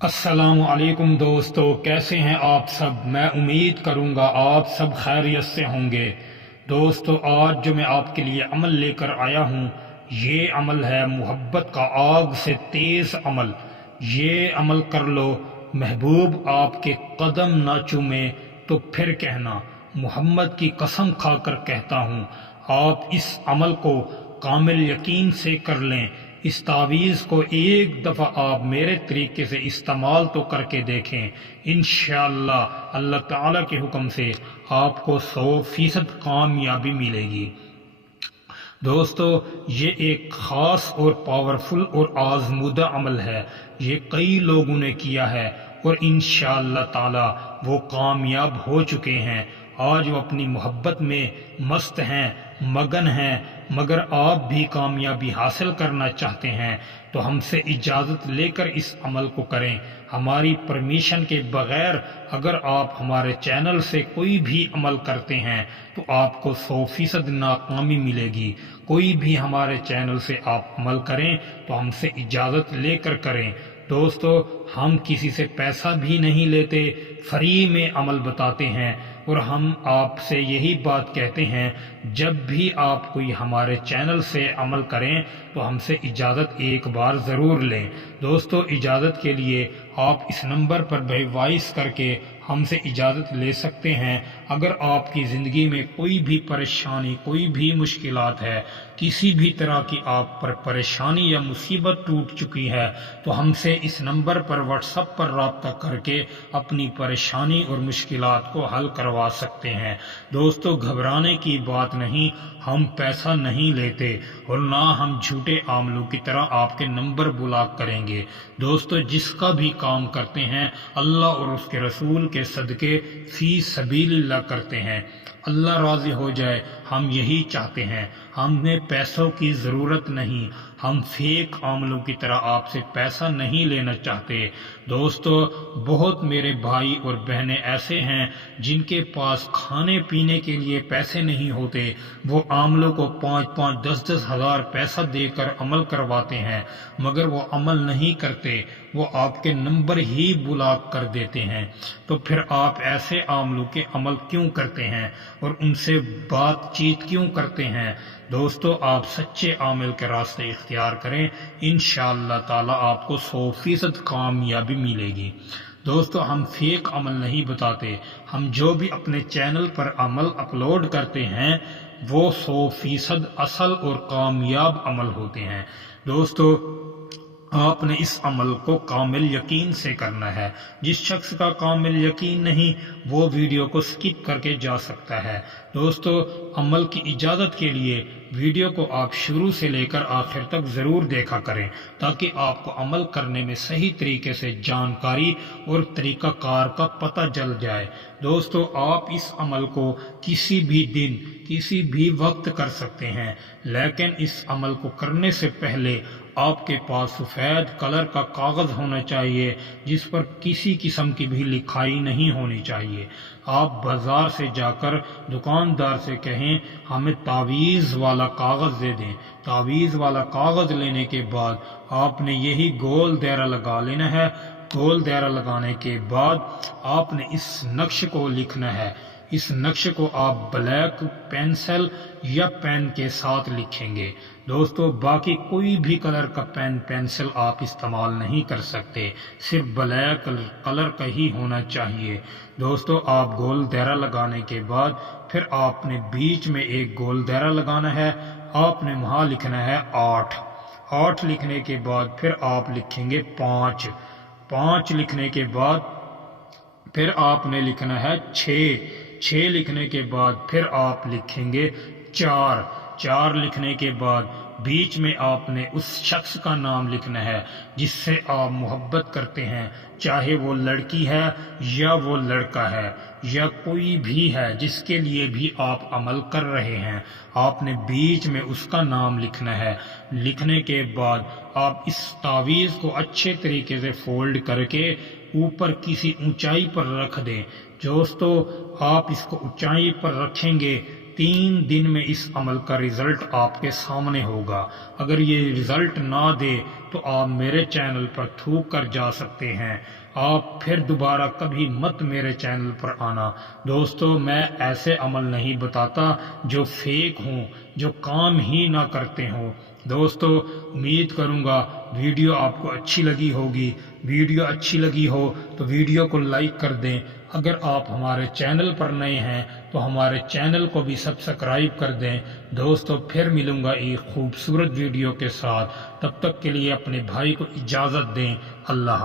السلام علیکم دوستو، کیسے ہیں آپ سب؟ میں امید کروں گا آپ سب خیریت سے ہوں گے۔ دوستو، آج جو میں آپ کے لیے عمل لے کر آیا ہوں، یہ عمل ہے محبت کا آگ سے تیز عمل۔ یہ عمل کر لو، محبوب آپ کے قدم نہ چومے تو پھر کہنا محمد کی قسم کھا کر کہتا ہوں۔ آپ اس عمل کو کامل یقین سے کر لیں۔ اس تعویذ کو ایک دفعہ آپ میرے طریقے سے استعمال تو کر کے دیکھیں، انشاءاللہ اللہ تعالیٰ کے حکم سے آپ کو 100% کامیابی ملے گی۔ دوستو، یہ ایک خاص اور پاورفل اور آزمودہ عمل ہے۔ یہ کئی لوگوں نے کیا ہے اور انشاءاللہ تعالی وہ کامیاب ہو چکے ہیں۔ آج وہ اپنی محبت میں مست ہیں، مگن ہیں، مگر آپ بھی کامیابی حاصل کرنا چاہتے ہیں تو ہم سے اجازت لے کر اس عمل کو کریں۔ ہماری پرمیشن کے بغیر اگر آپ ہمارے چینل سے کوئی بھی عمل کرتے ہیں تو آپ کو 100% ناکامی ملے گی۔ کوئی بھی ہمارے چینل سے آپ عمل کریں تو ہم سے اجازت لے کر کریں۔ دوستو، ہم کسی سے پیسہ بھی نہیں لیتے، فری میں عمل بتاتے ہیں، اور ہم آپ سے یہی بات کہتے ہیں جب بھی آپ کوئی ہمارے چینل سے عمل کریں تو ہم سے اجازت ایک بار ضرور لیں۔ دوستو، اجازت کے لیے آپ اس نمبر پر وائس کر کے ہم سے اجازت لے سکتے ہیں۔ اگر آپ کی زندگی میں کوئی بھی پریشانی، کوئی بھی مشکلات ہے، کسی بھی طرح کی آپ پر پریشانی یا مصیبت ٹوٹ چکی ہے تو ہم سے اس نمبر پر واٹس ایپ پر رابطہ کر کے اپنی پریشانی اور مشکلات کو حل کروا سکتے ہیں۔ دوستو، گھبرانے کی بات نہیں، ہم پیسہ نہیں لیتے اور نہ ہم جھوٹے عاملوں کی طرح آپ کے نمبر بلاک کریں گے۔ دوستو، جس کا بھی کام کرتے ہیں اللہ اور اس کے رسول کے صدقے فی سبیل اللہ کرتے ہیں، اللہ راضی ہو جائے، ہم یہی چاہتے ہیں۔ ہمیں پیسوں کی ضرورت نہیں، ہم فیک عاملوں کی طرح آپ سے پیسہ نہیں لینا چاہتے۔ دوستو، بہت میرے بھائی اور بہنیں ایسے ہیں جن کے پاس کھانے پینے کے لیے پیسے نہیں ہوتے، وہ عاملوں کو 5-5 10-10 ہزار پیسہ دے کر عمل کرواتے ہیں، مگر وہ عمل نہیں کرتے، وہ آپ کے نمبر ہی بلاک کر دیتے ہیں۔ تو پھر آپ ایسے عاملوں کے عمل کیوں کرتے ہیں اور ان سے بات چیت کیوں کرتے ہیں؟ دوستو، آپ سچے عامل کے راستے اختیار کریں، انشاءاللہ تعالی آپ کو 100% کامیابی ملے گی۔ دوستو، ہم فیک عمل نہیں بتاتے، ہم جو بھی اپنے چینل پر عمل اپلوڈ کرتے ہیں وہ 100% اصل اور کامیاب عمل ہوتے ہیں۔ دوستو، آپ نے اس عمل کو کامل یقین سے کرنا ہے۔ جس شخص کا کامل یقین نہیں وہ ویڈیو کو سکپ کر کے جا سکتا ہے۔ دوستو، عمل کی اجازت کے لیے ویڈیو کو آپ شروع سے لے کر آخر تک ضرور دیکھا کریں تاکہ آپ کو عمل کرنے میں صحیح طریقے سے جانکاری اور طریقہ کار کا پتہ چل جائے۔ دوستو، آپ اس عمل کو کسی بھی دن، کسی بھی وقت کر سکتے ہیں، لیکن اس عمل کو کرنے سے پہلے آپ کے پاس سفید کلر کا کاغذ ہونا چاہیے جس پر کسی قسم کی بھی لکھائی نہیں ہونی چاہیے۔ آپ بازار سے جا کر دکاندار سے کہیں ہمیں تعویذ والا کاغذ دے دیں۔ تعویذ والا کاغذ لینے کے بعد آپ نے یہی گول دائرہ لگا لینا ہے۔ گول دائرہ لگانے کے بعد آپ نے اس نقش کو لکھنا ہے۔ اس نقش کو آپ بلیک پینسل یا پین کے ساتھ لکھیں گے۔ دوستو، باقی کوئی بھی کلر کا پین پینسل آپ استعمال نہیں کر سکتے، صرف بلیک کلر کا ہی ہونا چاہیے۔ دوستو، آپ گول دائرہ لگانے کے بعد پھر آپ نے بیچ میں ایک گول دائرہ لگانا ہے۔ آپ نے وہاں لکھنا ہے 8۔ 8 لکھنے کے بعد پھر آپ لکھیں گے 5۔ 5 لکھنے کے بعد پھر آپ نے لکھنا ہے 6۔ 6 لکھنے کے بعد پھر آپ لکھیں گے 4۔ 4 لکھنے کے بعد بیچ میں آپ نے اس شخص کا نام لکھنا ہے جس سے آپ محبت کرتے ہیں، چاہے وہ لڑکی ہے یا وہ لڑکا ہے یا کوئی بھی ہے جس کے لیے بھی آپ عمل کر رہے ہیں، آپ نے بیچ میں اس کا نام لکھنا ہے۔ لکھنے کے بعد آپ اس تعویذ کو اچھے طریقے سے فولڈ کر کے اوپر کسی اونچائی پر رکھ دیں۔ دوستو، آپ اس کو اونچائی پر رکھیں گے 3 دن میں اس عمل کا رزلٹ آپ کے سامنے ہوگا۔ اگر یہ رزلٹ نہ دے تو آپ میرے چینل پر تھوک کر جا سکتے ہیں، آپ پھر دوبارہ کبھی مت میرے چینل پر آنا۔ دوستو میں ایسے عمل نہیں بتاتا جو فیک ہوں، جو کام ہی نہ کرتے ہوں۔ دوستو امید کروں گا ویڈیو آپ کو اچھی لگی ہوگی۔ ویڈیو اچھی لگی ہو تو ویڈیو کو لائک کر دیں۔ اگر آپ ہمارے چینل پر نئے ہیں تو ہمارے چینل کو بھی سبسکرائب کر دیں۔ دوستو پھر ملوں گا ایک خوبصورت ویڈیو کے ساتھ، تب تک کے لیے اپنے بھائی کو اجازت دیں۔ اللہ حافظ۔